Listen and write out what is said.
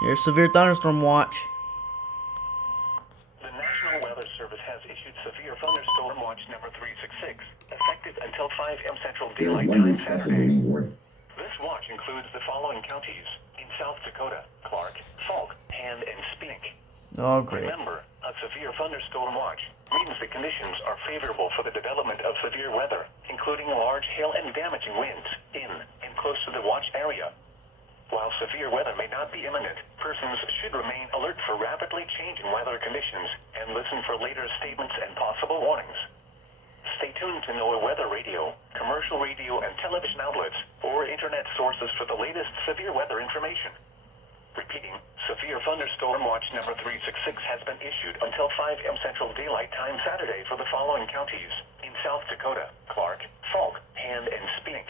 Here's severe thunderstorm watch. The National Weather Service has issued severe thunderstorm watch number 366, effective until 5 a.m. Central Daylight Time Saturday. This watch includes the following counties: in South Dakota, Clark, Falk, Hand, and Spink. Oh, great. Remember, a severe thunderstorm watch means the conditions are favorable for the development of severe weather, including large hail and damaging winds in and close to the watch area. While severe weather may not be imminent, persons should remain alert for rapidly changing weather conditions and listen for later statements and possible warnings. Stay tuned to NOAA weather radio, commercial radio and television outlets, or internet sources for the latest severe weather information. Repeating, severe thunderstorm watch number 366 has been issued until 5 a.m. Central Daylight Time Saturday for the following counties: in South Dakota, Clark, Falk, Hand, and Spink.